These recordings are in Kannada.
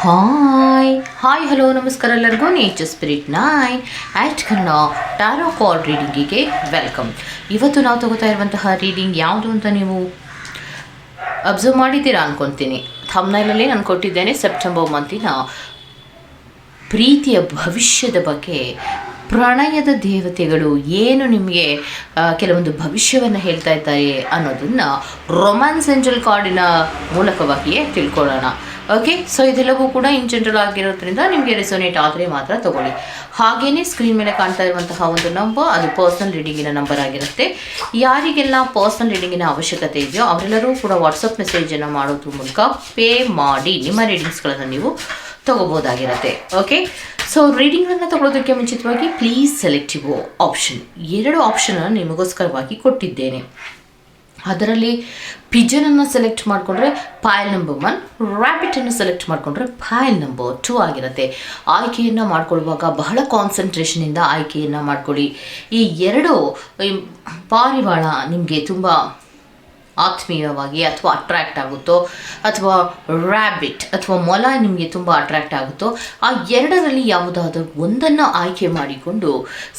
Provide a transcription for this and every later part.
ಹಾಯ್ ಹಾಯ್ ಹಲೋ ನಮಸ್ಕಾರ ಎಲ್ಲರಿಗೂ. Nature spirit nine at Kannada tarot ಕಾಲ್ ರೀಡಿಂಗಿಗೆ ವೆಲ್ಕಮ್ ಇವತ್ತು ನಾವು ತಗೋತಾ ಇರುವಂತಹ ರೀಡಿಂಗ್ ಯಾವುದು ಅಂತ ನೀವು ಅಬ್ಸರ್ವ್ ಮಾಡಿದ್ದೀರಾ ಅನ್ಕೊತೀನಿ. ಥಮ್ನೈಲಲ್ಲಿ ನಾನು ಕೊಟ್ಟಿದ್ದೇನೆ ಸೆಪ್ಟೆಂಬರ್ ಮಂತಿನ ಪ್ರೀತಿಯ ಭವಿಷ್ಯದ ಬಗ್ಗೆ, ಪ್ರಣಯದ ದೇವತೆಗಳು ಏನು ನಿಮಗೆ ಕೆಲವೊಂದು ಭವಿಷ್ಯವನ್ನು ಹೇಳ್ತಾ ಇದ್ದಾರೆ ಅನ್ನೋದನ್ನು ರೊಮ್ಯಾನ್ಸ್ ಏಂಜಲ್ ಕಾರ್ಡಿನ ಮೂಲಕವಾಗಿಯೇ ತಿಳ್ಕೊಳ್ಳೋಣ. ಓಕೆ ಸೊ ಇದೆಲ್ಲವೂ ಕೂಡ ಇನ್ ಜನರಲ್ ಆಗಿರೋದ್ರಿಂದ ನಿಮಗೆ ರೆಸೋನೇಟ್ ಆದರೆ ಮಾತ್ರ ತಗೊಳ್ಳಿ. ಹಾಗೇನೇ ಸ್ಕ್ರೀನ್ ಮೇಲೆ ಕಾಣ್ತಾ ಇರುವಂತಹ ಒಂದು ನಂಬರ್ ಅದು ಪರ್ಸನಲ್ ರೀಡಿಂಗಿನ ನಂಬರ್ ಆಗಿರುತ್ತೆ. ಯಾರಿಗೆಲ್ಲ ಪರ್ಸನಲ್ ರೀಡಿಂಗಿನ ಅವಶ್ಯಕತೆ ಇದೆಯೋ ಅವರೆಲ್ಲರೂ ಕೂಡ ವಾಟ್ಸಪ್ ಮೆಸೇಜನ್ನು ಮಾಡೋದ್ರ ಮೂಲಕ ಪೇ ಮಾಡಿ ನಿಮ್ಮ ರೀಡಿಂಗ್ಸ್ಗಳನ್ನು ನೀವು ತಗೋಬೋದಾಗಿರುತ್ತೆ ಓಕೆ ಸೊ ರೀಡಿಂಗನ್ನು ತಗೊಳ್ಳೋದಕ್ಕೆ ಮುಂಚಿತವಾಗಿ ಪ್ಲೀಸ್ ಸೆಲೆಕ್ಟಿವ್ ಆಪ್ಷನ್ ಎರಡು ಆಪ್ಷನನ್ನು ನಿಮಗೋಸ್ಕರವಾಗಿ ಕೊಟ್ಟಿದ್ದೇನೆ. ಅದರಲ್ಲಿ ಪಿಜನನ್ನು ಸೆಲೆಕ್ಟ್ ಮಾಡಿಕೊಂಡ್ರೆ ಫೈಲ್ ನಂಬರ್ ಒನ್ ರ್ಯಾಬಿಟನ್ನು ಸೆಲೆಕ್ಟ್ ಮಾಡಿಕೊಂಡ್ರೆ ಫೈಲ್ ನಂಬರ್ ಟೂ ಆಗಿರುತ್ತೆ. ಆಯ್ಕೆಯನ್ನು ಮಾಡ್ಕೊಳ್ಳುವಾಗ ಬಹಳ ಕಾನ್ಸಂಟ್ರೇಷನಿಂದ ಆಯ್ಕೆಯನ್ನು ಮಾಡ್ಕೊಳ್ಳಿ. ಈ ಎರಡು ಪಾರಿವಾಳ ನಿಮಗೆ ತುಂಬ ಆತ್ಮೀಯವಾಗಿ ಅಥವಾ ಅಟ್ರ್ಯಾಕ್ಟ್ ಆಗುತ್ತೋ, ಅಥವಾ ರ್ಯಾಬಿಟ್ ಅಥವಾ ಮೊಲ ನಿಮಗೆ ತುಂಬ ಅಟ್ರ್ಯಾಕ್ಟ್ ಆಗುತ್ತೋ, ಆ ಎರಡರಲ್ಲಿ ಯಾವುದಾದ್ರೂ ಒಂದನ್ನು ಆಯ್ಕೆ ಮಾಡಿಕೊಂಡು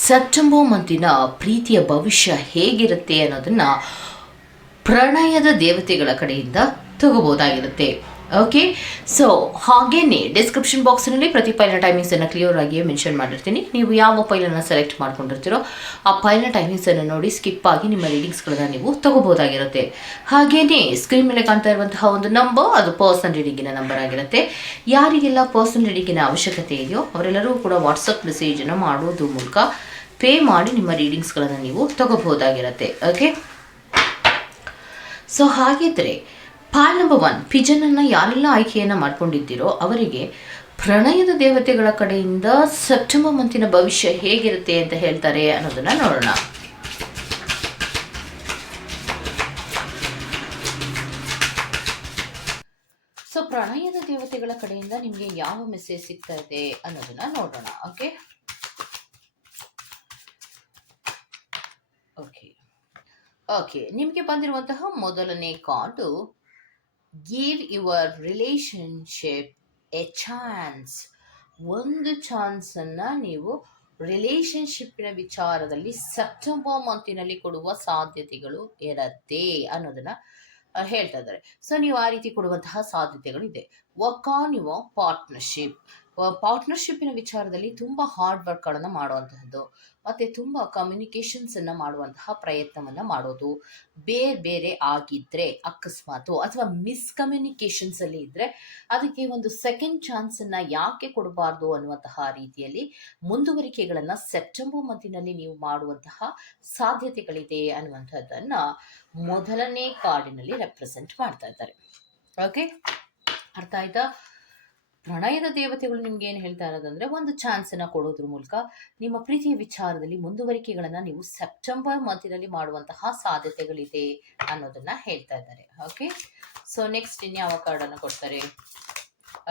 ಸೆಪ್ಟೆಂಬರ್ ಮಂತಿನ ಪ್ರೀತಿಯ ಭವಿಷ್ಯ ಹೇಗಿರುತ್ತೆ ಅನ್ನೋದನ್ನು ಪ್ರಣಯದ ದೇವತೆಗಳ ಕಡೆಯಿಂದ ತಗೋಬಹುದಾಗಿರುತ್ತೆ. ಓಕೆ ಸೊ ಹಾಗೇನೆ ಡಿಸ್ಕ್ರಿಪ್ಷನ್ ಬಾಕ್ಸ್ನಲ್ಲಿ ಪ್ರತಿ ಫೈಲ್ನ ಟೈಮಿಂಗ್ಸನ್ನು ಕ್ಲಿಯರ್ ಆಗಿಯೇ ಮೆನ್ಷನ್ ಮಾಡಿರ್ತೀನಿ. ನೀವು ಯಾವ ಪೈಲನ್ನು ಸೆಲೆಕ್ಟ್ ಮಾಡ್ಕೊಂಡಿರ್ತೀರೋ ಆ ಫೈಲ್ನ ಟೈಮಿಂಗ್ಸನ್ನು ನೋಡಿ ಸ್ಕಿಪ್ ಆಗಿ ನಿಮ್ಮ ರೀಡಿಂಗ್ಸ್ಗಳನ್ನು ನೀವು ತಗೋಬಹುದಾಗಿರುತ್ತೆ. ಹಾಗೇನೆ ಸ್ಕ್ರೀನ್ ಮೇಲೆ ಕಾಣ್ತಾ ಇರುವಂತಹ ಒಂದು ನಂಬರ್ ಅದು ಪರ್ಸನ್ ರೀಡಿಂಗಿನ ನಂಬರ್ ಆಗಿರುತ್ತೆ. ಯಾರಿಗೆಲ್ಲ ಪರ್ಸನಲ್ ರೀಡಿಂಗಿನ ಅವಶ್ಯಕತೆ ಇದೆಯೋ ಅವರೆಲ್ಲರೂ ಕೂಡ ವಾಟ್ಸಪ್ ಮೆಸೇಜನ್ನು ಮಾಡೋದು ಮೂಲಕ ಪೇ ಮಾಡಿ ನಿಮ್ಮ ರೀಡಿಂಗ್ಸ್ಗಳನ್ನು ನೀವು ತಗೋಬಹುದಾಗಿರುತ್ತೆ. ಓಕೆ ಸೊ ಹಾಗಿದ್ರೆ, ಪಾಲ್ ನಂಬರ್ ಒನ್ ಪಿಜನನ್ನು ಯಾರೆಲ್ಲ ಆಯ್ಕೆಯನ್ನು ಮಾಡ್ಕೊಂಡಿದ್ದೀರೋ ಅವರಿಗೆ ಪ್ರಣಯದ ದೇವತೆಗಳ ಕಡೆಯಿಂದ ಸೆಪ್ಟೆಂಬರ್ ಮಂತಿನ ಭವಿಷ್ಯ ಹೇಗಿರುತ್ತೆ ಅಂತ ಹೇಳ್ತಾರೆ ಅನ್ನೋದನ್ನ ನೋಡೋಣ. ಸೊ ಪ್ರಣಯದ ದೇವತೆಗಳ ಕಡೆಯಿಂದ ನಿಮಗೆ ಯಾವ ಮೆಸೇಜ್ ಸಿಗ್ತಾ ಇದೆ ಅನ್ನೋದನ್ನ ನೋಡೋಣ ಓಕೆ ಓಕೆ ನಿಮಗೆ ಬಂದಿರುವಂತಹ ಮೊದಲನೇ card give your relationship a chance ಒಂದು ಚಾನ್ಸನ್ನು ನೀವು ರಿಲೇಶನ್ಶಿಪ್ಪಿನ ವಿಚಾರದಲ್ಲಿ ಸೆಪ್ಟೆಂಬರ್ ಮಂತಿನಲ್ಲಿ ಕೊಡುವ ಸಾಧ್ಯತೆಗಳು ಇರತ್ತೆ ಅನ್ನೋದನ್ನ ಹೇಳ್ತಾ ಇದ್ದಾರೆ. ಸೊ ನೀವು ಆ ರೀತಿ ಕೊಡುವಂತಹ ಸಾಧ್ಯತೆಗಳಿದೆ. ವರ್ಕ್ ಆನ್ ಯುವರ್ ಪಾರ್ಟ್ನರ್ಶಿಪ್ ಪಾರ್ಟ್ನರ್ಶಿಪ್ಪಿನ ವಿಚಾರದಲ್ಲಿ ತುಂಬ ಹಾರ್ಡ್ ವರ್ಕ್ಗಳನ್ನು ಮಾಡುವಂತಹದ್ದು. ಮತ್ತು ತುಂಬ ಕಮ್ಯುನಿಕೇಷನ್ಸನ್ನು ಮಾಡುವಂತಹ ಪ್ರಯತ್ನವನ್ನು ಮಾಡೋದು. ಬೇರೆ ಬೇರೆ ಆಗಿದ್ದರೆ ಅಕಸ್ಮಾತು ಅಥವಾ ಮಿಸ್ಕಮ್ಯುನಿಕೇಷನ್ಸಲ್ಲಿ ಇದ್ದರೆ ಅದಕ್ಕೆ ಒಂದು ಸೆಕೆಂಡ್ ಚಾನ್ಸನ್ನು ಯಾಕೆ ಕೊಡಬಾರ್ದು ಅನ್ನುವಂತಹ ರೀತಿಯಲ್ಲಿ ಮುಂದುವರಿಕೆಗಳನ್ನು ಸೆಪ್ಟೆಂಬರ್ ಮಂತಿನಲ್ಲಿ ನೀವು ಮಾಡುವಂತಹ ಸಾಧ್ಯತೆಗಳಿದೆ ಅನ್ನುವಂಥದ್ದನ್ನು ಮೊದಲನೇ ಕಾರ್ಡಿನಲ್ಲಿ ರೆಪ್ರೆಸೆಂಟ್ ಮಾಡ್ತಾ ಇದ್ದಾರೆ. ಓಕೆ ಅರ್ಥ ಆಯ್ತಾ? ಪ್ರಣಯದ ದೇವತೆಗಳು ನಿಮ್ಗೆ ಏನು ಹೇಳ್ತಾ ಇರೋದಂದ್ರೆ ಒಂದು ಚಾನ್ಸನ್ನು ಕೊಡೋದ್ರ ಮೂಲಕ ನಿಮ್ಮ ಪ್ರೀತಿಯ ವಿಚಾರದಲ್ಲಿ ಮುಂದುವರಿಕೆಗಳನ್ನ ನೀವು ಸೆಪ್ಟೆಂಬರ್ ಮಂತಿನಲ್ಲಿ ಮಾಡುವಂತಹ ಸಾಧ್ಯತೆಗಳಿದೆ ಅನ್ನೋದನ್ನ ಹೇಳ್ತಾ ಇದ್ದಾರೆ. ಓಕೆ ಸೊ ನೆಕ್ಸ್ಟ್ ಇನ್ಯಾವ ಕಾರ್ಡನ್ನು ಕೊಡ್ತಾರೆ?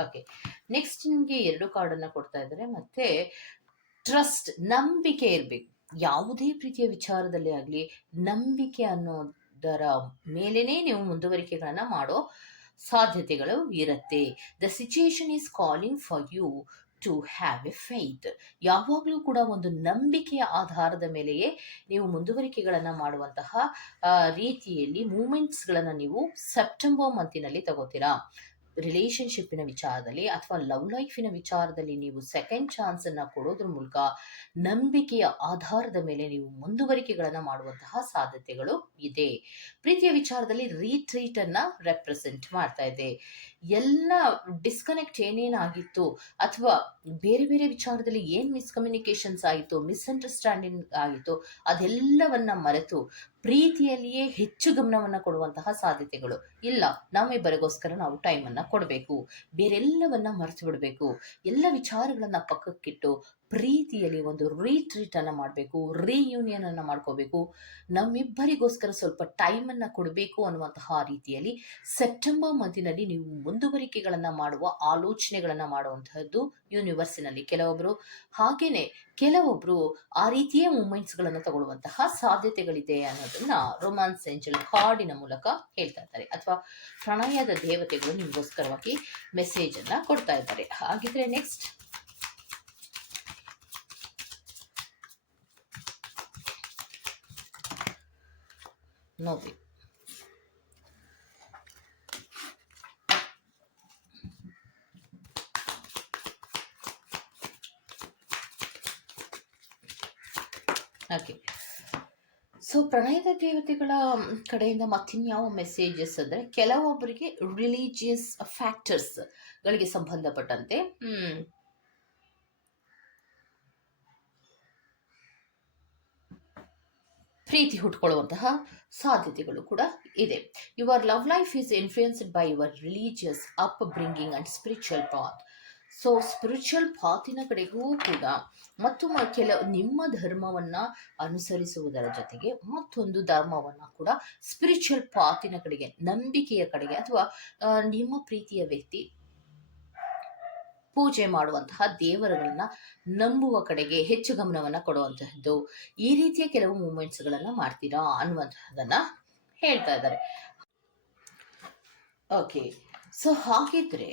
ಓಕೆ ನೆಕ್ಸ್ಟ್ ನಿಮಗೆ ಎರಡು ಕಾರ್ಡನ್ನು ಕೊಡ್ತಾ ಇದ್ದಾರೆ. ಮತ್ತೆ ಟ್ರಸ್ಟ್ ನಂಬಿಕೆ ಇರಬೇಕು. ಯಾವುದೇ ಪ್ರೀತಿಯ ವಿಚಾರದಲ್ಲಿ ಆಗಲಿ ನಂಬಿಕೆ ಅನ್ನೋದರ ಮೇಲೇನೆ ನೀವು ಮುಂದುವರಿಕೆಗಳನ್ನು ಮಾಡೋ ಸಾಧ್ಯತೆಗಳು ಇರುತ್ತೆ. The situation is calling for you to have a faith ಯಾವಾಗಲೂ ಕೂಡ ಒಂದು ನಂಬಿಕೆಯ ಆಧಾರದ ಮೇಲೆಯೇ ನೀವು ಮುಂದುವರಿಕೆಗಳನ್ನು ಮಾಡುವಂತಹ ರೀತಿಯಲ್ಲಿ ಮೂಮೆಂಟ್ಸ್ಗಳನ್ನು ನೀವು ಸೆಪ್ಟೆಂಬರ್ ಮಂತಿನಲ್ಲಿ ತಗೋತೀರಾ. ರಿಲೇಶನ್ಶಿಪ್ಪಿನ ವಿಚಾರದಲ್ಲಿ ಅಥವಾ ಲವ್ ಲೈಫಿನ ವಿಚಾರದಲ್ಲಿ ನೀವು ಸೆಕೆಂಡ್ ಚಾನ್ಸನ್ನು ಕೊಡೋದ್ರ ಮೂಲಕ ನಂಬಿಕೆಯ ಆಧಾರದ ಮೇಲೆ ನೀವು ಮುಂದುವರಿಕೆಗಳನ್ನು ಮಾಡುವಂತಹ ಸಾಧ್ಯತೆಗಳು ಇದೆ. ಪ್ರೀತಿಯ ವಿಚಾರದಲ್ಲಿ ರೀಟ್ರೀಟ್ ಅನ್ನ ರೆಪ್ರೆಸೆಂಟ್ ಮಾಡ್ತಾ ಇದೆ. ಎಲ್ಲ ಡಿಸ್ಕನೆಕ್ಟ್ ಏನೇನಾಗಿತ್ತು? ಅಥವಾ ಬೇರೆ ಬೇರೆ ವಿಚಾರದಲ್ಲಿ ಏನು ಮಿಸ್ಕಮ್ಯುನಿಕೇಶನ್ಸ್ ಆಯಿತು? ಮಿಸ್ಅಂಡರ್ಸ್ಟ್ಯಾಂಡಿಂಗ್ ಆಗಿತ್ತು? ಅದೆಲ್ಲವನ್ನ ಮರೆತು ಪ್ರೀತಿಯಲ್ಲಿಯೇ ಹೆಚ್ಚು ಗಮನವನ್ನು ಕೊಡುವಂತಹ ಸಾಧ್ಯತೆಗಳು ಇಲ್ಲ. ನಮ್ಮಿಬ್ಬರಿಗೋಸ್ಕರ ನಾವು ಟೈಮನ್ನು ಕೊಡಬೇಕು. ಬೇರೆಲ್ಲವನ್ನು ಮರೆತು ಬಿಡಬೇಕು. ಎಲ್ಲ ವಿಚಾರಗಳನ್ನು ಪಕ್ಕಕ್ಕಿಟ್ಟು ಪ್ರೀತಿಯಲ್ಲಿ ಒಂದು ರೀಟ್ರೀಟನ್ನು ಮಾಡಬೇಕು. ರೀಯೂನಿಯನ್ ಅನ್ನು ಮಾಡ್ಕೋಬೇಕು. ನಮ್ಮಿಬ್ಬರಿಗೋಸ್ಕರ ಸ್ವಲ್ಪ ಟೈಮನ್ನು ಕೊಡಬೇಕು ಅನ್ನುವಂತಹ ರೀತಿಯಲ್ಲಿ ಸೆಪ್ಟೆಂಬರ್ ಮಂತಿನಲ್ಲಿ ನೀವು ಮುಂದುವರಿಕೆಗಳನ್ನು ಮಾಡುವ, ಆಲೋಚನೆಗಳನ್ನು ಮಾಡುವಂತಹದ್ದು ಯೂನಿವರ್ಸಿನಲ್ಲಿ ಕೆಲವೊಬ್ಬರು ಹಾಗೇನೆ ಕೆಲವೊಬ್ಬರು ಆ ರೀತಿಯ ಮೂಮೆಂಟ್ಸ್ಗಳನ್ನು ತಗೊಳ್ಳುವಂತಹ ಸಾಧ್ಯತೆಗಳಿದೆ ಅನ್ನೋದು ಅನ್ನೋದನ್ನ ರೊಮ್ಯಾನ್ಸ್ ಏಂಜಲ್ ಕಾರ್ಡಿನ ಮೂಲಕ ಹೇಳ್ತಾ ಇದ್ದಾರೆ. ಅಥವಾ ಪ್ರಣಯದ ದೇವತೆಗಳು ನಿಮಗೋಸ್ಕರವಾಗಿ ಮೆಸೇಜ್ ಅನ್ನ ಕೊಡ್ತಾ ಇದ್ದಾರೆ. ಹಾಗಿದ್ರೆ ನೆಕ್ಸ್ಟ್ ನೋಡಿ. ಓಕೆ ಸೊ ಪ್ರಣಯದ ದೇವತೆಗಳ ಕಡೆಯಿಂದ ಮತ್ತಿನ್ಯಾವ ಮೆಸೇಜಸ್ ಅಂದರೆ ಕೆಲವೊಬ್ಬರಿಗೆ ರಿಲಿಜಿಯಸ್ ಫ್ಯಾಕ್ಟರ್ಸ್ಗಳಿಗೆ ಸಂಬಂಧಪಟ್ಟಂತೆ ಪ್ರೀತಿ ಹುಟ್ಕೊಳ್ಳುವಂತಹ ಸಾಧ್ಯತೆಗಳು ಕೂಡ ಇದೆ. Your love life is influenced by your religious upbringing and spiritual path so spiritual ಪಾತಿನ ಕಡೆಗೂ ಕೂಡ ಮತ್ತು ಕೆಲ ನಿಮ್ಮ ಧರ್ಮವನ್ನು ಅನುಸರಿಸುವುದರ ಜೊತೆಗೆ ಮತ್ತೊಂದು ಧರ್ಮವನ್ನು ಕೂಡ ಸ್ಪಿರಿಚುವಲ್ ಪಾತಿನ ಕಡೆಗೆ, ನಂಬಿಕೆಯ ಕಡೆಗೆ ಅಥವಾ ನಿಮ್ಮ ಪ್ರೀತಿಯ ವ್ಯಕ್ತಿ ಪೂಜೆ ಮಾಡುವಂತಹ ದೇವರುಗಳನ್ನ ನಂಬುವ ಕಡೆಗೆ ಹೆಚ್ಚು ಗಮನವನ್ನ ಕೊಡುವಂತಹದ್ದು. ಈ ರೀತಿಯ ಕೆಲವು ಮೂಮೆಂಟ್ಸ್ ಗಳನ್ನ ಮಾಡ್ತೀರಾ ಅನ್ನುವಂತಹದನ್ನ ಹೇಳ್ತಾ ಇದ್ದಾರೆ. ಓಕೆ ಸೊ ಹಾಗಿದ್ರೆ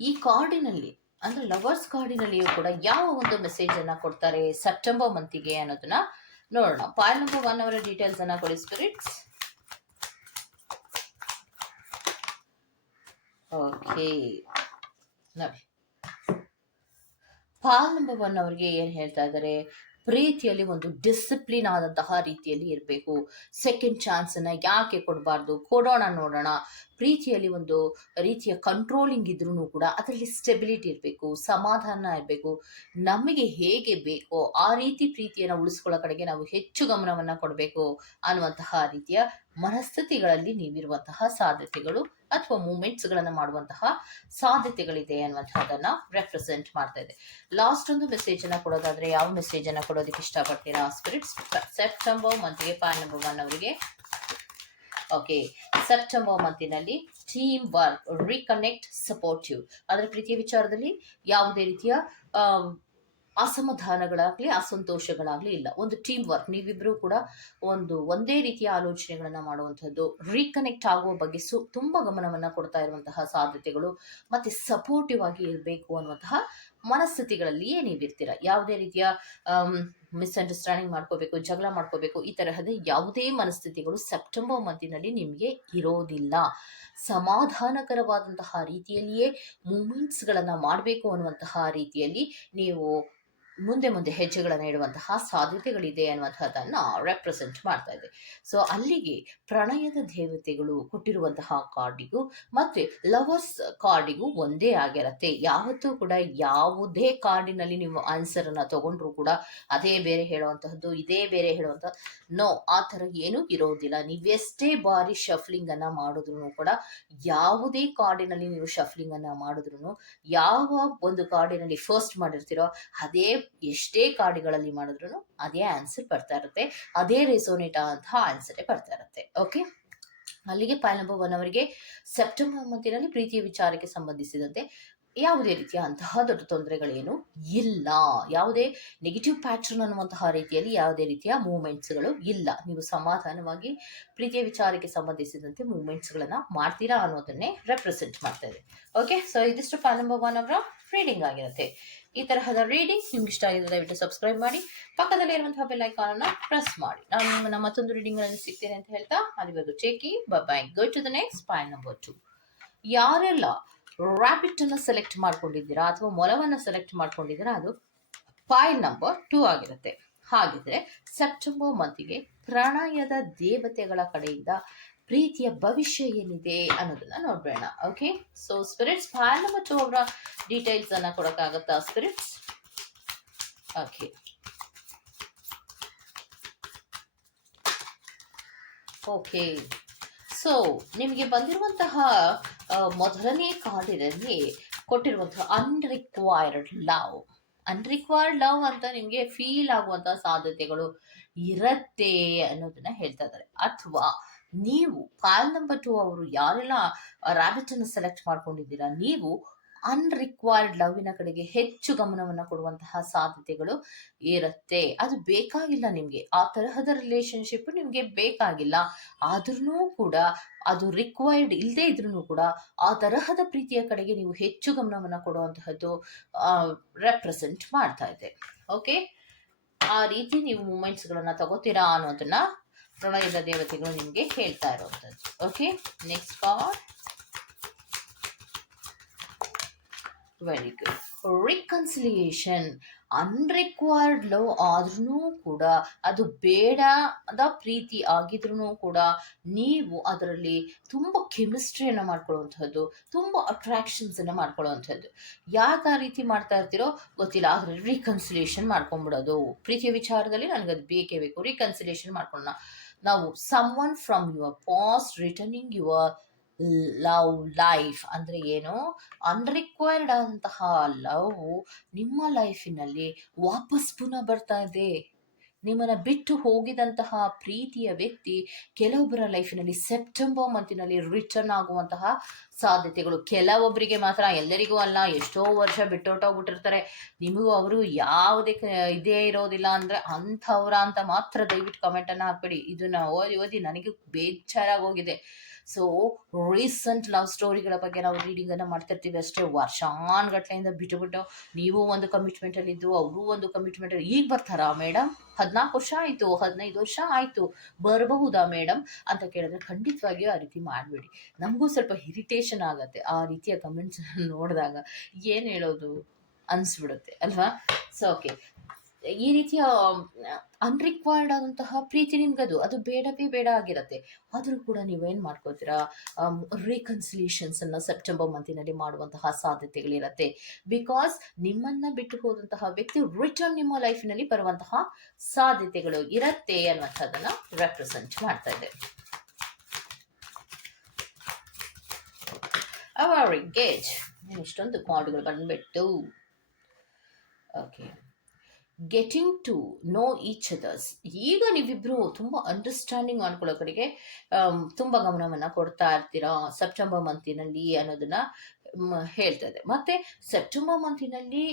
ಈ ಕಾರ್ಡಿನಲ್ಲಿ ಅಂದ್ರೆ ಲವರ್ಸ್ ಕಾರ್ಡಿನಲ್ಲಿಯೂ ಕೂಡ ಯಾವ ಒಂದು ಮೆಸೇಜ್ ಅನ್ನ ಕೊಡ್ತಾರೆ ಸೆಪ್ಟೆಂಬರ್ ಮಂತಿಗೆ ಅನ್ನೋದನ್ನ ನೋಡೋಣ. ಪಾಯಲ್ ನಂಬರ್ ಒನ್ ಅವರ ಡೀಟೇಲ್ಸ್ ಅನ್ನ ಕೊಡಿ ಸ್ಪಿರಿಟ್ಸ್ ಓಕೆ ನೋಡಿ ಪಾಲ್ ನಂಬರ್ ಒನ್ ಅವರಿಗೆ ಏನು ಹೇಳ್ತಾ ಇದ್ದಾರೆ ಪ್ರೀತಿಯಲ್ಲಿ ಒಂದು ಡಿಸಿಪ್ಲಿನ್ ಆದಂತಹ ರೀತಿಯಲ್ಲಿ ಇರಬೇಕು. ಸೆಕೆಂಡ್ ಚಾನ್ಸ್ ಅನ್ನ ಯಾಕೆ ಕೊಡಬಾರ್ದು? ಕೊಡೋಣ, ನೋಡೋಣ. ಪ್ರೀತಿಯಲ್ಲಿ ಒಂದು ರೀತಿಯ ಕಂಟ್ರೋಲಿಂಗ್ ಇದ್ರೂ ಕೂಡ ಅದರಲ್ಲಿ ಸ್ಟೆಬಿಲಿಟಿ ಇರಬೇಕು, ಸಮಾಧಾನ ಇರಬೇಕು. ನಮಗೆ ಹೇಗೆ ಬೇಕೋ ಆ ರೀತಿ ಪ್ರೀತಿಯನ್ನು ಉಳಿಸ್ಕೊಳ್ಳೋ ಕಡೆಗೆ ನಾವು ಹೆಚ್ಚು ಗಮನವನ್ನು ಕೊಡಬೇಕು ಅನ್ನುವಂತಹ ರೀತಿಯ ಮನಸ್ಥಿತಿಗಳಲ್ಲಿ ನೀವಿರುವಂತಹ ಸಾಧ್ಯತೆಗಳು ಅಥವಾ ಮೂಮೆಂಟ್ಸ್ಗಳನ್ನು ಮಾಡುವಂತಹ ಸಾಧ್ಯತೆಗಳಿದೆ ಅನ್ನುವಂಥದ್ದನ್ನ ರೆಪ್ರೆಸೆಂಟ್ ಮಾಡ್ತಾ ಇದೆ. ಲಾಸ್ಟ್ ಒಂದು ಮೆಸೇಜ್ ಅನ್ನ ಕೊಡೋದಾದ್ರೆ ಯಾವ ಮೆಸೇಜ್ ಅನ್ನ ಕೊಡೋದಕ್ಕೆ ಇಷ್ಟಪಡ್ತೀರಾ? ಸ್ಪಿರಿಟ್ಸ್ ಸೆಪ್ಟೆಂಬರ್ ಮಂತ್ಗೆ ಪಾಯಿಂಟ್ ನಂಬರ್ ಒನ್ ಅವರಿಗೆ. ಓಕೆ ಸೆಪ್ಟೆಂಬರ್ ಮಂತಿನಲ್ಲಿ ಟೀಮ್ ವರ್ಕ್ ರೀಕನೆಕ್ಟ್ ಸಪೋರ್ಟಿವ್ ಅದರ ಪ್ರೀತಿಯ ವಿಚಾರದಲ್ಲಿ ಯಾವುದೇ ರೀತಿಯ ಅಸಮಾಧಾನಗಳಾಗ್ಲಿ, ಅಸಂತೋಷಗಳಾಗಲಿ ಇಲ್ಲ. ಒಂದು ಟೀಮ್ ವರ್ಕ್ ನೀವಿಬ್ರು ಕೂಡ ಒಂದು, ಒಂದೇ ರೀತಿಯ ಆಲೋಚನೆಗಳನ್ನು ಮಾಡುವಂಥದ್ದು ರೀಕನೆಕ್ಟ್ ಆಗುವ ಬಗ್ಗೆ ಸು, ತುಂಬಾ ಗಮನವನ್ನು ಕೊಡ್ತಾ ಇರುವಂತಹ ಸಾಧ್ಯತೆಗಳು ಮತ್ತೆ ಸಪೋರ್ಟಿವ್ ಆಗಿ ಇರಬೇಕು ಅನ್ನುವಂತಹ ಮನಸ್ಥಿತಿಗಳಲ್ಲಿಯೇ ನೀವಿರ್ತೀರ. ಯಾವುದೇ ರೀತಿಯ ಮಿಸ್ಅಂಡರ್ಸ್ಟ್ಯಾಂಡಿಂಗ್ ಮಾಡ್ಕೋಬೇಕು, ಜಗಳ ಮಾಡ್ಕೋಬೇಕು, ಈ ತರಹದ ಯಾವುದೇ ಮನಸ್ಥಿತಿಗಳು ಸೆಪ್ಟೆಂಬರ್ ಮಂತಿನಲ್ಲಿ ನಿಮಗೆ ಇರೋದಿಲ್ಲ. ಸಮಾಧಾನಕರವಾದಂತಹ ರೀತಿಯಲ್ಲಿಯೇ ಮೂಮೆಂಟ್ಸ್ಗಳನ್ನು ಮಾಡಬೇಕು ಅನ್ನುವಂತಹ ರೀತಿಯಲ್ಲಿ ನೀವು ಮುಂದೆ ಮುಂದೆ ಹೆಜ್ಜೆಗಳನ್ನು ಇಡುವಂತಹ ಸಾಧ್ಯತೆಗಳಿದೆ ಅನ್ನುವಂಥದ್ದನ್ನು ರೆಪ್ರೆಸೆಂಟ್ ಮಾಡ್ತಾ ಇದೆ. ಸೊ ಅಲ್ಲಿಗೆ ಪ್ರಣಯದ ದೇವತೆಗಳು ಕೊಟ್ಟಿರುವಂತಹ ಕಾರ್ಡಿಗೂ ಮತ್ತೆ ಲವರ್ಸ್ ಕಾರ್ಡಿಗೂ ಒಂದೇ ಆಗಿರತ್ತೆ. ಯಾವತ್ತೂ ಕೂಡ ಯಾವುದೇ ಕಾರ್ಡಿನಲ್ಲಿ ನೀವು ಆನ್ಸರ್ ಅನ್ನ ತಗೊಂಡ್ರು ಕೂಡ ಅದೇ ಬೇರೆ ಹೇಳುವಂತಹದ್ದು, ಇದೇ ಬೇರೆ ಹೇಳುವಂತಹ ನೋ ಆ ಥರ ಏನೂ ಇರೋದಿಲ್ಲ. ನೀವೆಷ್ಟೇ ಬಾರಿ ಶಫ್ಲಿಂಗ್ ಅನ್ನ ಮಾಡಿದ್ರು ಕೂಡ ಯಾವುದೇ ಕಾರ್ಡಿನಲ್ಲಿ ನೀವು ಶಫ್ಲಿಂಗ್ ಅನ್ನ ಮಾಡಿದ್ರು ಯಾವ ಒಂದು ಕಾರ್ಡಿನಲ್ಲಿ ಫಸ್ಟ್ ಮಾಡಿರ್ತೀರೋ, ಅದೇ ಎಷ್ಟೇ ಕಾರ್ಡ್ಗಳಲ್ಲಿ ಮಾಡಿದ್ರು ಅದೇ ಆನ್ಸರ್ ಬರ್ತಾ ಇರುತ್ತೆ. ಅದೇ ರೆಸೋನೇಟ್ ಅಂತ ಆನ್ಸರೇ ಬರ್ತಾ ಇರುತ್ತೆ. ಓಕೆ ಅಲ್ಲಿಗೆ ಫೈಲ್ ನಂಬರ್ ಒನ್ ಅವರಿಗೆ ಸೆಪ್ಟೆಂಬರ್ ಮಂತಿನಲ್ಲಿ ಪ್ರೀತಿಯ ವಿಚಾರಕ್ಕೆ ಸಂಬಂಧಿಸಿದಂತೆ ಯಾವುದೇ ರೀತಿಯ ಅಂತಹ ದೊಡ್ಡ ತೊಂದರೆಗಳೇನು ಇಲ್ಲ. ಯಾವುದೇ ನೆಗೆಟಿವ್ ಪ್ಯಾಟ್ರನ್ ಅನ್ನುವಂತಹ ರೀತಿಯಲ್ಲಿ ಯಾವುದೇ ರೀತಿಯ ಮೂಮೆಂಟ್ಸ್ಗಳು ಇಲ್ಲ. ನೀವು ಸಮಾಧಾನವಾಗಿ ಪ್ರೀತಿಯ ವಿಚಾರಕ್ಕೆ ಸಂಬಂಧಿಸಿದಂತೆ ಮೂಮೆಂಟ್ಸ್ಗಳನ್ನು ಮಾಡ್ತೀರಾ ಅನ್ನೋದನ್ನೇ ರೆಪ್ರೆಸೆಂಟ್ ಮಾಡ್ತಾ ಇದೆ. ಓಕೆ ಸೊ ಇದಿಷ್ಟು ಫೈಲ್ ನಂಬರ್ ಒನ್ ಅವರ ರೀಡಿಂಗ್ ಆಗಿರುತ್ತೆ. ಈ ತರಹದ ರೀಡಿಂಗ್ ನಿಮ್ಗೆ ಇಷ್ಟ ಆಗಿದೆ ದಯವಿಟ್ಟು ಸಬ್ಸ್ಕ್ರೈಬ್ ಮಾಡಿ. ಪಕ್ಕದಲ್ಲಿ ಇರುವಂತಹ ಬೆಲ್ ಐಕಾನ್ ಅನ್ನ ಪ್ರೆಸ್ ಮಾಡಿ. ನಾನು ನಿಮ್ಮನ್ನ ಮತ್ತೊಂದು ರೀಡಿಂಗ್ ಅಲ್ಲಿ ಸಿಗ್ತೇನೆ ಅಂತ ಹೇಳ್ತಾ ಅಲ್ಲಿವರೆಗೂ ಚೇಕಿ bye go to the next point number two ಯಾರೆಲ್ಲ ರಾಬಿಟ್ ಅನ್ನ ಸೆಲೆಕ್ಟ್ ಮಾಡ್ಕೊಂಡಿದ್ದೀರಾ ಅಥವಾ ಮೊಲವನ್ನ ಸೆಲೆಕ್ಟ್ ಮಾಡ್ಕೊಂಡಿದ್ದೀರಾ, ಅದು ಫೈಲ್ ನಂಬರ್ ಟೂ ಆಗಿರುತ್ತೆ. ಹಾಗಿದ್ರೆ ಸೆಪ್ಟೆಂಬರ್ ಮಂತಿಗೆ ಪ್ರಣಯದ ದೇವತೆಗಳ ಕಡೆಯಿಂದ ಪ್ರೀತಿಯ ಭವಿಷ್ಯ ಏನಿದೆ ಅನ್ನೋದನ್ನ ನೋಡ್ಬೇಡ okay so spirits file two ಅವರ ಡೀಟೇಲ್ಸ್ ಅನ್ನ ಕೊಡಕ್ಕಾಗತ್ತಾ ಸ್ಪಿರಿಟ್ಸ್ ಓಕೆ ಓಕೆ ಸೊ ನಿಮಗೆ ಬಂದಿರುವಂತಹ ಮೊದಲನೇ ಕಾರ್ಡಿನಲ್ಲಿ ಕೊಟ್ಟಿರುವಂತಹ ಅನ್ರಿಕ್ವೈರ್ಡ್ ಲವ್ ಅನ್ರಿಕ್ವೈರ್ಡ್ ಲವ್ ಅಂತ ನಿಮಗೆ ಫೀಲ್ ಆಗುವಂತಹ ಸಾಧ್ಯತೆಗಳು ಇರತ್ತೆ ಅನ್ನೋದನ್ನ ಹೇಳ್ತಾ ಇದ್ದಾರೆ. ಅಥವಾ ನೀವು ಕಾಲ್ ನಂಬರ್ ಟು ಅವರು ಯಾರೆಲ್ಲ ರಾಬಿಟ್ ಅನ್ನು ಸೆಲೆಕ್ಟ್ ಮಾಡ್ಕೊಂಡಿದ್ದೀರಾ, ನೀವು ಅನ್ರಿಕ್ವೈರ್ಡ್ ಲವ್ವಿನ ಕಡೆಗೆ ಹೆಚ್ಚು ಗಮನವನ್ನು ಕೊಡುವಂತಹ ಸಾಧ್ಯತೆಗಳು ಇರುತ್ತೆ. ಅದು ಬೇಕಾಗಿಲ್ಲ ನಿಮಗೆ. ಆ ತರಹದ ರಿಲೇಶನ್ಶಿಪ್ ನಿಮಗೆ ಬೇಕಾಗಿಲ್ಲ. ಆದ್ರೂ ಕೂಡ, ಅದು ರಿಕ್ವೈರ್ಡ್ ಇಲ್ಲದೆ ಇದ್ರೂ ಕೂಡ, ಆ ತರಹದ ಪ್ರೀತಿಯ ಕಡೆಗೆ ನೀವು ಹೆಚ್ಚು ಗಮನವನ್ನು ಕೊಡುವಂತಹದ್ದು ರೆಪ್ರೆಸೆಂಟ್ ಮಾಡ್ತಾ ಇದೆ. ಓಕೆ ಆ ರೀತಿ ನೀವು ಮೂಮೆಂಟ್ಸ್ಗಳನ್ನು ತಗೋತೀರಾ ಅನ್ನೋದನ್ನ ಪ್ರಣಯದ ದೇವತೆಗಳು ನಿಮಗೆ ಹೇಳ್ತಾ ಇರುವಂಥದ್ದು. Okay next card very good reconciliation unrequited love ಆದ್ರೂ ಕೂಡ, ಅದು ಬೇಡ ಅದ ಪ್ರೀತಿ ಆಗಿದ್ರೂ ಕೂಡ, ನೀವು ಅದರಲ್ಲಿ ತುಂಬ ಕೆಮಿಸ್ಟ್ರಿಯನ್ನು ಮಾಡ್ಕೊಳ್ಳುವಂಥದ್ದು, ತುಂಬ ಅಟ್ರಾಕ್ಷನ್ಸನ್ನು ಮಾಡ್ಕೊಳ್ಳುವಂಥದ್ದು. ಯಾಕೆ ಆ ರೀತಿ ಮಾಡ್ತಾ ಇರ್ತೀರೋ ಗೊತ್ತಿಲ್ಲ, ಆದರೆ ರಿಕನ್ಸಿಲೇಷನ್ ಮಾಡ್ಕೊಂಡ್ಬಿಡೋದು ಪ್ರೀತಿಯ ವಿಚಾರದಲ್ಲಿ ನನಗದು ಬೇಕೇ ಬೇಕು. ರಿಕನ್ಸಿಲೇಷನ್ ಮಾಡ್ಕೊಳ್ಳೋಣ. ನಾವು some from your past returning your love life ಅಂದರೆ ಏನು? ಅನ್ರಿಕ್ವೈರ್ಡ್ ಅಂತಹ ಲವ್ ನಿಮ್ಮ ಲೈಫಿನಲ್ಲಿ ವಾಪಸ್ ಪುನಃ ಬರ್ತಾ ಇದೆ. ನಿಮ್ಮನ್ನ ಬಿಟ್ಟು ಹೋಗಿದಂತಹ ಪ್ರೀತಿಯ ವ್ಯಕ್ತಿ ಕೆಲವೊಬ್ಬರ ಲೈಫಿನಲ್ಲಿ ಸೆಪ್ಟೆಂಬರ್ ಮಂತಿನಲ್ಲಿ ರಿಟರ್ನ್ ಆಗುವಂತಹ ಸಾಧ್ಯತೆಗಳು. ಕೆಲವೊಬ್ಬರಿಗೆ ಮಾತ್ರ, ಎಲ್ಲರಿಗೂ ಅಲ್ಲ, ಎಷ್ಟೋ ವರ್ಷ ಬಿಟ್ಟೋಟೋಗ್ಬಿಟ್ಟಿರ್ತಾರೆ. ನಿಮಗೂ ಅವರು ಯಾವುದೇ ಇದೇ ಇರೋದಿಲ್ಲ ಅಂದರೆ ಅಂಥವ್ರ ಅಂತ ಮಾತ್ರ ದಯವಿಟ್ಟು ಕಮೆಂಟನ್ನು ಹಾಕ್ಬೇಡಿ. ಇದನ್ನ ಓದಿ ಓದಿ ನನಗೆ ಬೇಜಾರಾಗಿ ಹೋಗಿದೆ ಸೊ ರೀಸೆಂಟ್ ಲವ್ ಸ್ಟೋರಿಗಳ ಬಗ್ಗೆ ನಾವು ರೀಡಿಂಗ್ ಅನ್ನ ಮಾಡ್ತಿರ್ತೀವಿ ಅಷ್ಟೇ. ವರ್ಷಾನ್ಗಟ್ಲೆಯಿಂದ ಬಿಟ್ಟು ಬಿಟ್ಟು ನೀವು ಒಂದು ಕಮಿಟ್ಮೆಂಟ್ ಅಲ್ಲಿ ಇದ್ದು, ಅವರು ಒಂದು ಕಮಿಟ್ಮೆಂಟ್ ಅಲ್ಲಿ, ಈಗ ಬರ್ತಾರಾ ಮೇಡಮ್ ಹದಿನಾಲ್ಕು ವರ್ಷ ಆಯ್ತು, ಹದಿನೈದು ವರ್ಷ ಆಯ್ತು, ಬರಬಹುದಾ ಮೇಡಮ್ ಅಂತ ಕೇಳಿದ್ರೆ ಖಂಡಿತವಾಗಿಯೂ ಆ ರೀತಿ ಮಾಡಬೇಡಿ. ನಮಗೂ ಸ್ವಲ್ಪ ಇರಿಟೇಷನ್ ಆಗತ್ತೆ ಆ ರೀತಿಯ ಕಮೆಂಟ್ಸ್ ನೋಡಿದಾಗ. ಏನು ಹೇಳೋದು? ಅನಿಸ್ಬಿಡುತ್ತೆ, ಅಲ್ವಾ? ಸೊ ಓಕೆ ಈ ರೀತಿಯ ಅನ್ರಿಕ್ವೈರ್ಡ್ ಆದಂತಹ ಪ್ರೀತಿ ನಿಮ್ಗದು ಅದು ಬೇಡವೇ ಬೇಡ ಆಗಿರತ್ತೆ. ಆದರೂ ಕೂಡ ನೀವೇನು ಮಾಡ್ಕೋತೀರಾ ರೀಕನ್ಸಿಲೇಷನ್ಸ್ ಅನ್ನ ಸೆಪ್ಟೆಂಬರ್ ಮಂತಿನಲ್ಲಿ ಮಾಡುವಂತಹ ಸಾಧ್ಯತೆಗಳಿರತ್ತೆ ಬಿಕಾಸ್ ನಿಮ್ಮನ್ನ ಬಿಟ್ಟು ಹೋದಂತಹ ವ್ಯಕ್ತಿ ರಿಟರ್ನ್ ನಿಮ್ಮ ಲೈಫಿನಲ್ಲಿ ಬರುವಂತಹ ಸಾಧ್ಯತೆಗಳು ಇರತ್ತೆ ಅನ್ನುವಂಥದ್ದನ್ನ ರೆಪ್ರೆಸೆಂಟ್ ಮಾಡ್ತಾ ಇದೆ. ಅವರ್ ಗೇಜ್ ಇಷ್ಟೊಂದು ಕಾರ್ಡ್ಗಳು ಬಂದ್ಬಿಟ್ಟು. Okay getting to know each others ಈಗ ನೀವಿಬ್ರು ತುಂಬ ಅಂಡರ್ಸ್ಟ್ಯಾಂಡಿಂಗ್ ಮಾಡ್ಕೊಳ್ಳೋ ಕಡೆಗೆ ತುಂಬ ಗಮನವನ್ನು ಕೊಡ್ತಾ ಇರ್ತೀರಾ ಸೆಪ್ಟೆಂಬರ್ ಮಂತಿನಲ್ಲಿ ಅನ್ನೋದನ್ನ ಹೇಳ್ತದೆ ಮತ್ತೆ ಸೆಪ್ಟೆಂಬರ್ ಮಂತಿನಲ್ಲಿ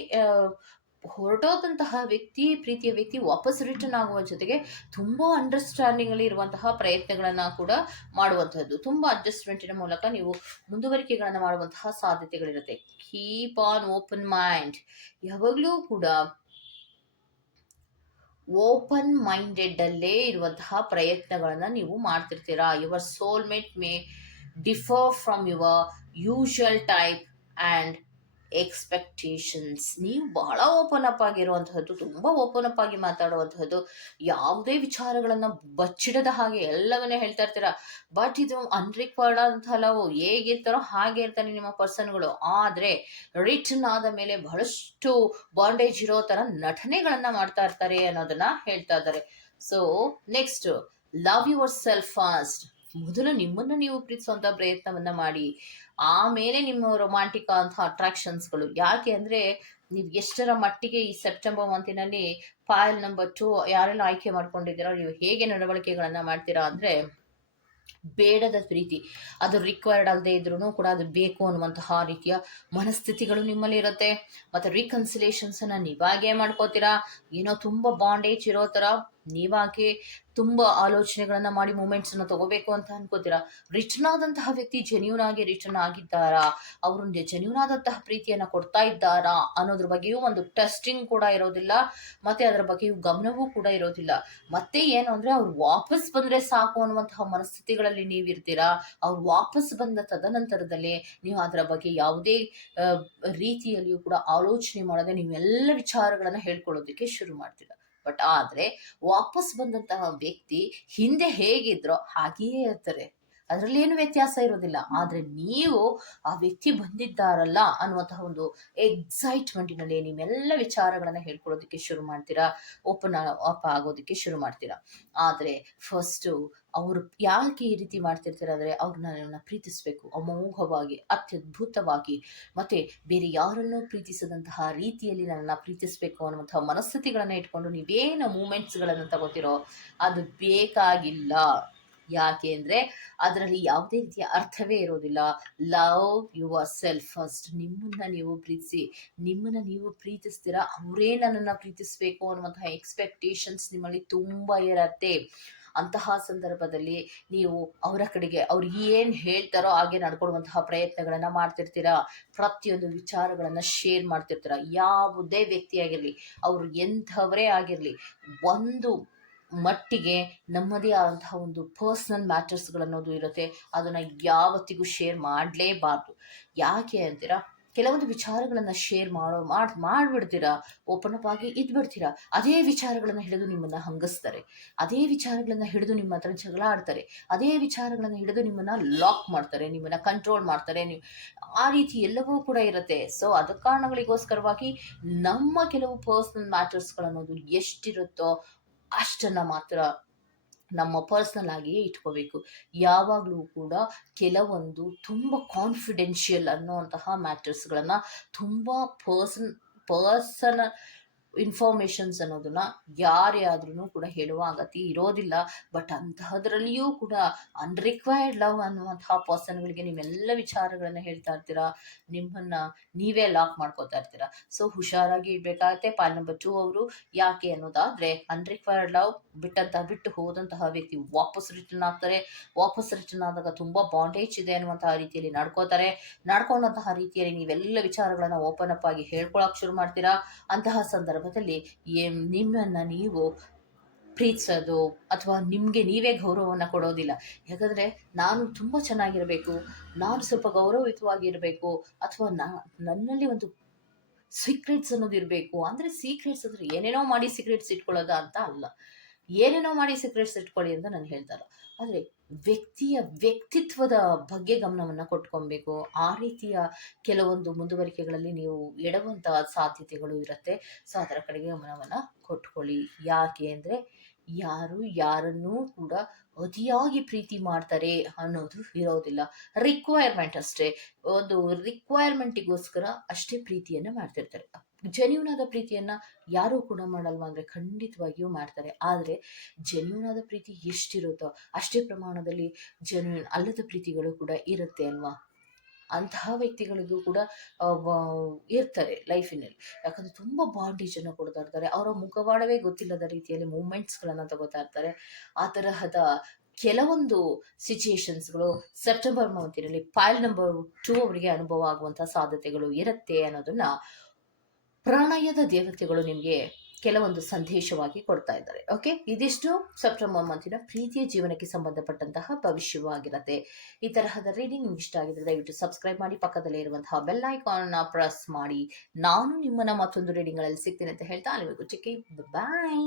ಹೊರಟೋದಂತಹ ವ್ಯಕ್ತಿ, ಪ್ರೀತಿಯ ವ್ಯಕ್ತಿ ವಾಪಸ್ ರಿಟರ್ನ್ ಆಗುವ ಜೊತೆಗೆ ತುಂಬ ಅಂಡರ್ಸ್ಟ್ಯಾಂಡಿಂಗ್ ಅಲ್ಲಿ ಇರುವಂತಹ ಪ್ರಯತ್ನಗಳನ್ನ ಕೂಡ ಮಾಡುವಂತಹದ್ದು. ತುಂಬ ಅಡ್ಜಸ್ಟ್ಮೆಂಟಿನ ಮೂಲಕ ನೀವು ಮುಂದುವರಿಕೆಗಳನ್ನು ಮಾಡುವಂತಹ ಸಾಧ್ಯತೆಗಳಿರುತ್ತೆ. ಕೀಪ್ ಆನ್ ಓಪನ್ ಮೈಂಡ್ ಯಾವಾಗಲೂ ಕೂಡ ಓಪನ್ ಮೈಂಡೆಡ್ ಅಲ್ಲೇ ಇರುವಂತಹ ಪ್ರಯತ್ನಗಳನ್ನು ನೀವು ಮಾಡ್ತಿರ್ತೀರಾ? Your soulmate may differ from your usual type and expectations ನೀವು ಬಹಳ ಓಪನ್ ಅಪ್ ಆಗಿರುವಂತಹದ್ದು, ತುಂಬ ಓಪನ್ ಅಪ್ ಆಗಿ ಮಾತಾಡುವಂತಹದ್ದು, ಯಾವುದೇ ವಿಚಾರಗಳನ್ನು ಬಚ್ಚಿಡದ ಹಾಗೆ ಎಲ್ಲವನ್ನೇ ಹೇಳ್ತಾ ಇರ್ತೀರ. ಬಟ್ ಇದು ಅನ್ರಿಕ್ವೈರ್ಡ್ ಅಂತ ಹಲವು ಹೇಗಿರ್ತಾರೋ ಹಾಗೆ ಇರ್ತಾನೆ ನಿಮ್ಮ ಪರ್ಸನ್ಗಳು ಆದರೆ ರಿಟರ್ನ್ ಆದ ಮೇಲೆ ಬಹಳಷ್ಟು ಬಾಂಡೇಜ್ ಇರೋ ಥರ ನಟನೆಗಳನ್ನು ಮಾಡ್ತಾ ಇರ್ತಾರೆ ಅನ್ನೋದನ್ನ ಹೇಳ್ತಾ ಇದ್ದಾರೆ. So next love yourself first ಮೊದಲು ನಿಮ್ಮನ್ನು ನೀವು ಪ್ರೀತಿಸುವಂತ ಪ್ರಯತ್ನವನ್ನ ಮಾಡಿ. ಆಮೇಲೆ ನಿಮ್ಮ ರೊಮ್ಯಾಂಟಿಕ್ ಅಂತ ಅಟ್ರಾಕ್ಷನ್ಸ್ಗಳು ಯಾಕೆ ಅಂದ್ರೆ, ನೀವು ಎಷ್ಟರ ಮಟ್ಟಿಗೆ ಈ ಸೆಪ್ಟೆಂಬರ್ ಮಂತಿನಲ್ಲಿ ಫೈಲ್ ನಂಬರ್ ಟು ಯಾರೆಲ್ಲ ಆಯ್ಕೆ ಮಾಡ್ಕೊಂಡಿದ್ದೀರೋ, ನೀವು ಹೇಗೆ ನಡವಳಿಕೆಗಳನ್ನ ಮಾಡ್ತೀರಾ ಅಂದ್ರೆ, ಬೇಡದ ಪ್ರೀತಿ. ಅದು ರಿಕ್ವೈರ್ಡ್ ಅಲ್ಲದೆ ಇದ್ರೂ ಕೂಡ ಅದು ಬೇಕು ಅನ್ನುವಂತಹ ರೀತಿಯ ಮನಸ್ಥಿತಿಗಳು ನಿಮ್ಮಲ್ಲಿ ಇರುತ್ತೆ. ಮತ್ತೆ ರಿಕನ್ಸಿಲೇಷನ್ಸ್ ನೀವಾಗೇ ಮಾಡ್ಕೋತೀರಾ? ಏನೋ ತುಂಬಾ ಬಾಂಡೇಜ್ ಇರೋ ತರ ನೀವಾಗೆ ತುಂಬಾ ಆಲೋಚನೆಗಳನ್ನ ಮಾಡಿ ಮೂಮೆಂಟ್ಸ್ ಅನ್ನ ತಗೋಬೇಕು ಅಂತ ಅನ್ಕೋತೀರಾ? ರಿಟರ್ನ್ ಆದಂತಹ ವ್ಯಕ್ತಿ ಜೆನ್ಯೂನ್ ಆಗಿ ರಿಟರ್ನ್ ಆಗಿದ್ದಾರಾ? ಅವರು ಜೆನ್ಯೂನ್ ಆದಂತಹ ಪ್ರೀತಿಯನ್ನ ಕೊಡ್ತಾ ಇದ್ದಾರಾ ಅನ್ನೋದ್ರ ಬಗ್ಗೆಯೂ ಒಂದು ಟೆಸ್ಟಿಂಗ್ ಕೂಡ ಇರೋದಿಲ್ಲ, ಮತ್ತೆ ಅದರ ಬಗ್ಗೆಯೂ ಗಮನವೂ ಕೂಡ ಇರೋದಿಲ್ಲ. ಮತ್ತೆ ಏನು ಅಂದ್ರೆ ಅವ್ರು ವಾಪಸ್ ಬಂದ್ರೆ ಸಾಕು ಅನ್ನುವಂತಹ ಮನಸ್ಥಿತಿಗಳಲ್ಲಿ ನೀವಿರ್ತೀರಾ? ಅವ್ರು ವಾಪಸ್ ಬಂದ ತದನಂತರದಲ್ಲಿ ನೀವು ಅದರ ಬಗ್ಗೆ ಯಾವುದೇ ರೀತಿಯಲ್ಲಿಯೂ ಕೂಡ ಆಲೋಚನೆ ಮಾಡದೆ ನೀವೆಲ್ಲ ವಿಚಾರಗಳನ್ನ ಹೇಳ್ಕೊಳ್ಳೋದಕ್ಕೆ ಶುರು ಮಾಡ್ತೀರಾ? ಬಟ್ ಆದ್ರೆ ವಾಪಸ್ ಬಂದಂತಹ ವ್ಯಕ್ತಿ ಹಿಂದೆ ಹೇಗಿದ್ರೋ ಹಾಗೆಯೇ ಇರ್ತಾರೆ. ಅದರಲ್ಲಿ ಏನು ವ್ಯತ್ಯಾಸ ಇರೋದಿಲ್ಲ. ಆದ್ರೆ ನೀವು ಆ ವ್ಯಕ್ತಿ ಬಂದಿದ್ದಾರಲ್ಲ ಅನ್ನುವಂತಹ ಒಂದು ಎಕ್ಸೈಟ್ಮೆಂಟಿನಲ್ಲಿ ನೀವೆಲ್ಲ ವಿಚಾರಗಳನ್ನ ಹೇಳ್ಕೊಳ್ಳೋದಕ್ಕೆ ಶುರು ಮಾಡ್ತೀರಾ? ಓಪನ್ ಅಪ್ ಆಗೋದಕ್ಕೆ ಶುರು ಮಾಡ್ತೀರಾ? ಆದರೆ ಫಸ್ಟು ಅವರು ಯಾಕೆ ಈ ರೀತಿ ಮಾಡ್ತಿರ್ತಾರೆ ಅಂದರೆ ಅವ್ರನ್ನ ನನ್ನನ್ನು ಪ್ರೀತಿಸಬೇಕು, ಅಮೋಘವಾಗಿ, ಅತ್ಯದ್ಭುತವಾಗಿ. ಮತ್ತು ಬೇರೆ ಯಾರನ್ನೂ ಪ್ರೀತಿಸದಂತಹ ರೀತಿಯಲ್ಲಿ ನನ್ನನ್ನು ಪ್ರೀತಿಸಬೇಕು ಅನ್ನುವಂಥ ಮನಸ್ಥಿತಿಗಳನ್ನು ಇಟ್ಕೊಂಡು ನೀವೇನು ಮೂಮೆಂಟ್ಸ್ಗಳನ್ನು ತಗೋತಿರೋ ಅದು ಬೇಕಾಗಿಲ್ಲ. ಯಾಕೆ ಅಂದರೆ ಅದರಲ್ಲಿ ಯಾವುದೇ ರೀತಿಯ ಅರ್ಥವೇ ಇರೋದಿಲ್ಲ. Love yourself first. ನಿಮ್ಮನ್ನ ನೀವು ಪ್ರೀತಿಸಿ, ನಿಮ್ಮನ್ನ ನೀವು ಪ್ರೀತಿಸ್ತೀರಾ, ಅವರೇ ನನ್ನನ್ನು ಪ್ರೀತಿಸಬೇಕು ಅನ್ನುವಂತಹ ಎಕ್ಸ್ಪೆಕ್ಟೇಷನ್ಸ್ ನಿಮ್ಮಲ್ಲಿ ತುಂಬ ಇರತ್ತೆ. ಅಂತಹ ಸಂದರ್ಭದಲ್ಲಿ ನೀವು ಅವರ ಕಡೆಗೆ ಅವ್ರು ಏನು ಹೇಳ್ತಾರೋ ಹಾಗೆ ನಡ್ಕೊಳ್ಳುವಂತಹ ಪ್ರಯತ್ನಗಳನ್ನು ಮಾಡ್ತಿರ್ತೀರಾ, ಪ್ರತಿಯೊಂದು ವಿಚಾರಗಳನ್ನು ಶೇರ್ ಮಾಡ್ತಿರ್ತೀರ, ಯಾವುದೇ ವ್ಯಕ್ತಿಯಾಗಿರಲಿ, ಅವರು ಎಂಥವರೇ ಆಗಿರಲಿ, ಒಂದು ಮಟ್ಟಿಗೆ ನಮ್ಮದೇ ಆದಂತಹ ಒಂದು ಪರ್ಸ್ನಲ್ ಮ್ಯಾಟರ್ಸ್ಗಳನ್ನೋದು ಇರುತ್ತೆ, ಅದನ್ನು ಯಾವತ್ತಿಗೂ ಶೇರ್ ಮಾಡಲೇಬಾರ್ದು. ಯಾಕೆ ಅಂತೀರಾ? ಕೆಲವೊಂದು ವಿಚಾರಗಳನ್ನು ಶೇರ್ ಮಾಡೋ, ಮಾಡಿ, ಮಾಡಿಬಿಡ್ತೀರಾ? ಓಪನ್ ಅಪ್ ಆಗಿ ಇದ್ಬಿಡ್ತೀರಾ? ಅದೇ ವಿಚಾರಗಳನ್ನು ಹಿಡಿದು ನಿಮ್ಮನ್ನು ಹಂಗಿಸ್ತಾರೆ. ಅದೇ ವಿಚಾರಗಳನ್ನು ಹಿಡಿದು ನಿಮ್ಮ ಹತ್ರ ಜಗಳ ಆಡ್ತಾರೆ. ಅದೇ ವಿಚಾರಗಳನ್ನು ಹಿಡಿದು ನಿಮ್ಮನ್ನು ಲಾಕ್ ಮಾಡ್ತಾರೆ, ನಿಮ್ಮನ್ನು ಕಂಟ್ರೋಲ್ ಮಾಡ್ತಾರೆ. ನೀವು ಆ ರೀತಿ ಎಲ್ಲವೂ ಕೂಡ ಇರುತ್ತೆ. ಸೊ ಅದ ಕಾರಣಗಳಿಗೋಸ್ಕರವಾಗಿ ನಮ್ಮ ಕೆಲವು ಪರ್ಸ್ನಲ್ ಮ್ಯಾಟರ್ಸ್ಗಳನ್ನೋದು ಎಷ್ಟಿರುತ್ತೋ ಅಷ್ಟನ್ನು ಮಾತ್ರ ನಮ್ಮ ಪರ್ಸ್ನಲ್ ಆಗಿಯೇ ಇಟ್ಕೋಬೇಕು. ಯಾವಾಗಲೂ ಕೂಡ ಕೆಲವೊಂದು ತುಂಬ ಕಾನ್ಫಿಡೆನ್ಷಿಯಲ್ ಅನ್ನೋಂತಹ ಮ್ಯಾಟರ್ಸ್ಗಳನ್ನು ತುಂಬ ಪರ್ಸನ್ ಪರ್ಸನಲ್ ಇನ್ಫಾರ್ಮೇಷನ್ಸ್ ಅನ್ನೋದನ್ನ ಯಾರೇ ಆದ್ರೂ ಕೂಡ ಹೇಳುವ ಅಗತ್ಯ ಇರೋದಿಲ್ಲ. ಬಟ್ ಅಂತಹದ್ರಲ್ಲಿಯೂ ಕೂಡ ಅನ್ರಿಕ್ವೈರ್ಡ್ ಲವ್ ಅನ್ನುವಂತಹ ಪರ್ಸನ್ಗಳಿಗೆ ನೀವೆಲ್ಲ ವಿಚಾರಗಳನ್ನು ಹೇಳ್ತಾ ಇರ್ತೀರಾ? ನಿಮ್ಮನ್ನ ನೀವೇ ಲಾಕ್ ಮಾಡ್ಕೋತಾ ಇರ್ತೀರಾ? ಸೊ ಹುಷಾರಾಗಿ ಇಡ್ಬೇಕಾಗತ್ತೆ ಪಾಲ್ ನಂಬರ್ ಟೂ ಅವರು ಯಾಕೆ ಅನ್ನೋದಾದ್ರೆ ಅನ್ರಿಕ್ವೈರ್ಡ್ ಲವ್ ಬಿಟ್ಟಂತಹ ಬಿಟ್ಟು ಹೋದಂತಹ ವ್ಯಕ್ತಿ ವಾಪಸ್ ರಿಟರ್ನ್ ಆಗ್ತಾರೆ. ವಾಪಸ್ ರಿಟರ್ನ್ ಆದಾಗ ತುಂಬಾ ಬಾಂಡೇಜ್ ಇದೆ ಅನ್ನುವಂತಹ ರೀತಿಯಲ್ಲಿ ನಡ್ಕೋತಾರೆ ನಡ್ಕೊಂಡಂತಹ ರೀತಿಯಲ್ಲಿ ನೀವೆಲ್ಲ ವಿಚಾರಗಳನ್ನ ಓಪನ್ ಅಪ್ ಆಗಿ ಹೇಳ್ಕೊಳಕ್ ಶುರು ಮಾಡ್ತೀರಾ? ಅಂತಹ ಸಂದರ್ಭದಲ್ಲಿ ನಿಮ್ಮನ್ನು ನೀವು ಪ್ರೀತಿಸೋದು ಅಥವಾ ನಿಮಗೆ ನೀವೇ ಗೌರವವನ್ನು ಕೊಡೋದಿಲ್ಲ. ಯಾಕಂದರೆ ನಾನು ತುಂಬ ಚೆನ್ನಾಗಿರಬೇಕು, ನಾನು ಸ್ವಲ್ಪ ಗೌರವಯುತವಾಗಿರಬೇಕು ಅಥವಾ ನಾ, ನನ್ನಲ್ಲಿ ಒಂದು ಸೀಕ್ರೆಟ್ಸ್ ಅನ್ನೋದು ಇರಬೇಕು. ಅಂದರೆ ಸೀಕ್ರೆಟ್ಸ್ ಅಂದರೆ ಏನೇನೋ ಮಾಡಿ ಸೀಕ್ರೆಟ್ಸ್ ಇಟ್ಕೊಳ್ಳೋದ ಅಂತ ಅಲ್ಲ. ಏನೇನೋ ಮಾಡಿ ಸೀಕ್ರೆಟ್ಸ್ ಇಟ್ಕೊಳ್ಳಿ ಅಂತ ನಾನು ಹೇಳ್ತಾರೆ ಆದರೆ ವ್ಯಕ್ತಿಯ ವ್ಯಕ್ತಿತ್ವದ ಬಗ್ಗೆ ಗಮನವನ್ನು ಕೊಟ್ಕೊಬೇಕು. ಆ ರೀತಿಯ ಕೆಲವೊಂದು ಮುಂದುವರಿಕೆಗಳಲ್ಲಿ ನೀವು ಎಡುವಂತಹ ಸಾಧ್ಯತೆಗಳು ಇರುತ್ತೆ. ಸೊ ಅದರ ಕಡೆಗೆ ಗಮನವನ್ನು ಕೊಟ್ಕೊಳ್ಳಿ. ಯಾಕೆ ಅಂದರೆ ಯಾರು ಯಾರನ್ನೂ ಕೂಡ ಅತಿಯಾಗಿ ಪ್ರೀತಿ ಮಾಡ್ತಾರೆ ಅನ್ನೋದು ಇರೋದಿಲ್ಲ. ರಿಕ್ವೈರ್ಮೆಂಟ್ ಅಷ್ಟೇ. ಒಂದು ರಿಕ್ವೈರ್ಮೆಂಟಿಗೋಸ್ಕರ ಅಷ್ಟೇ ಪ್ರೀತಿಯನ್ನು ಮಾಡ್ತಿರ್ತಾರೆ. ಜೆನ್ಯೂನ್ ಆದ ಪ್ರೀತಿಯನ್ನು ಯಾರೂ ಕೂಡ ಮಾಡಲ್ವಾ ಅಂದರೆ ಖಂಡಿತವಾಗಿಯೂ ಮಾಡ್ತಾರೆ. ಆದರೆ ಜೆನ್ಯೂನ್ ಆದ ಪ್ರೀತಿ ಎಷ್ಟಿರುತ್ತೋ ಅಷ್ಟೇ ಪ್ರಮಾಣದಲ್ಲಿ ಜೆನ್ಯೂನ್ ಅಲ್ಲದ ಪ್ರೀತಿಗಳು ಕೂಡ ಇರುತ್ತೆ ಅಲ್ವಾ? ಅಂತಹ ವ್ಯಕ್ತಿಗಳಿಗೂ ಕೂಡ ಇರ್ತಾರೆ ಲೈಫಿನಲ್ಲಿ. ಯಾಕಂದ್ರೆ ತುಂಬ ಬಾಂಡೇಜನ್ನು ಕೊಡ್ತಾ ಇರ್ತಾರೆ. ಅವರ ಮುಖವಾಡವೇ ಗೊತ್ತಿಲ್ಲದ ರೀತಿಯಲ್ಲಿ ಮೂಮೆಂಟ್ಸ್ಗಳನ್ನು ತಗೋತಾ ಇರ್ತಾರೆ. ಆ ತರಹದ ಕೆಲವೊಂದು ಸಿಚುಯೇಷನ್ಸ್ಗಳು ಸೆಪ್ಟೆಂಬರ್ ಮಂತಿನಲ್ಲಿ ಫೈಲ್ ನಂಬರ್ ಟೂ ಅವರಿಗೆ ಅನುಭವ ಆಗುವಂತಹ ಸಾಧ್ಯತೆಗಳು ಇರುತ್ತೆ ಅನ್ನೋದನ್ನ ಪ್ರಣಯದ ದೇವತೆಗಳು ನಿಮಗೆ ಕೆಲವೊಂದು ಸಂದೇಶವಾಗಿ ಕೊಡ್ತಾ ಇದ್ದಾರೆ ಓಕೆ ಇದಿಷ್ಟು ಸೆಪ್ಟೆಂಬರ್ ಮಂತಿನ ಪ್ರೀತಿಯ ಜೀವನಕ್ಕೆ ಸಂಬಂಧಪಟ್ಟಂತಹ ಭವಿಷ್ಯವಾಗಿರುತ್ತೆ. ಈ ತರಹದ ರೀಡಿಂಗ್ ನಿಮ್ಗೆ ಇಷ್ಟ ಆಗಿದ್ರೆ ದಯವಿಟ್ಟು ಸಬ್ಸ್ಕ್ರೈಬ್ ಮಾಡಿ, ಪಕ್ಕದಲ್ಲೇ ಇರುವಂತಹ ಬೆಲ್ ಐಕಾನ್ನ ಪ್ರೆಸ್ ಮಾಡಿ. ನಾನು ನಿಮ್ಮನ್ನ ಮತ್ತೊಂದು ರೀಡಿಂಗ್ಗಳಲ್ಲಿ ಸಿಗ್ತೀನಿ ಅಂತ ಹೇಳ್ತಾ, ಅಲ್ಲಿವರೆಗೂ ಚಿಕ್ಕಿ ಬಾಯ್